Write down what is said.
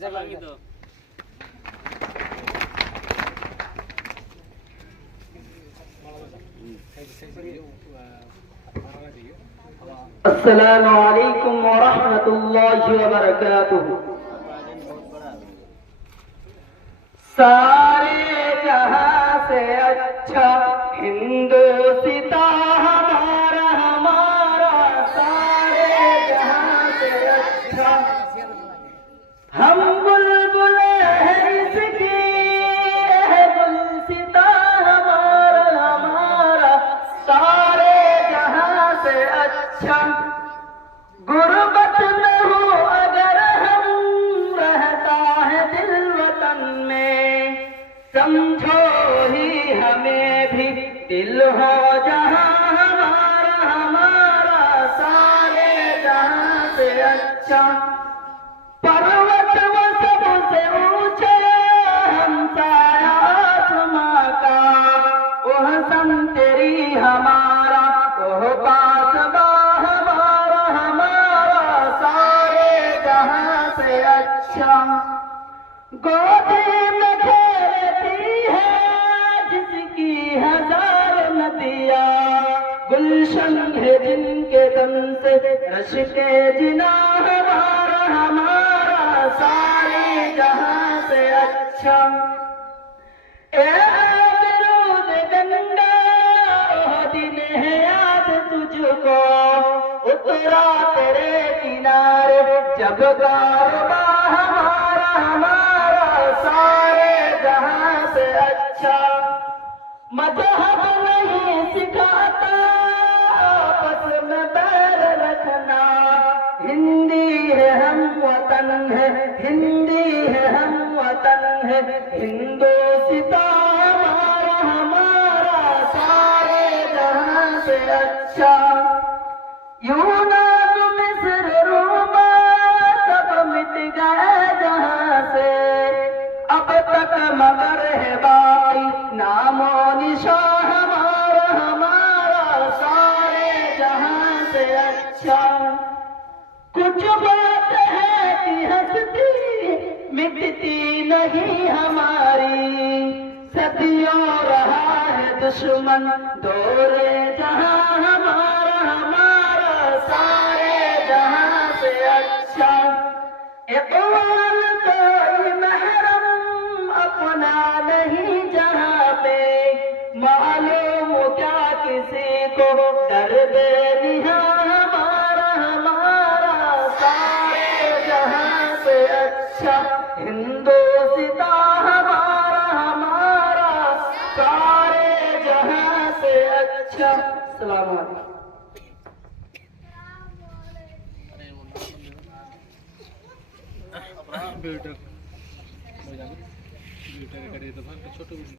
सलामी दो। अस्सलामु अलैकुम व रहमतुल्लाहि व बरकातुहू। सारे जहां से अच्छा हिंदुस्तां हमारा हमारा, सारे जहां से अच्छा हम बुलबुल है इसकी, गुलसितां हमारा हमारा, सारे जहां से अच्छा गुर्बत में हो अगर हम, रहता है दिल वतन में, समझो ही हमें भी दिल हो जहां हमारा हमारा, सारे जहां से अच्छा पर्वत वो सबसे ऊंचे हमसाया आसमां का, वह सम तेरी हमारा, वह पासबा हमारा हमारा, सारे जहां से अच्छा गोदी में खेलती है जिसकी हजार नदियां, गुलशन है जिनके दम से रश के जिना हमारा हमारा, सारे जहां से अच्छा ए बिरूद गंगा, ओ दिन है याद तुझको, उतरा तेरे किनारे जब कारवा हमारा हमारा, सारे जहां से अच्छा मजहब नहीं सिखाता आपस में बैर रखना, हिंदी है हम वतन है, हिंदी है हम वतन है, हिंदुस्तां हमारा हमारा, सारे जहां से अच्छा यूनान मिस्र रोमा सब मिट गए जहां से, अब तक मगर है बाकी नामो निशान हमारा हमारा, सारे जहां से अच्छा कुछ बात है कि हंसती मिटती नहीं हमारी, सदियों रहा है दुश्मन दौरे जहां हमारा हमारा, सारे जहां से अच्छा इक़बाल कोई महरम अपना नहीं जहां पे, मालूम क्या किसी को दर्द निहा हमारा हमारा, सारे जहां से अच्छा हिंदुस्तां हमारा हमारा, सारे जहां से अच्छा। अस्सलामु अलैकुम। बेटा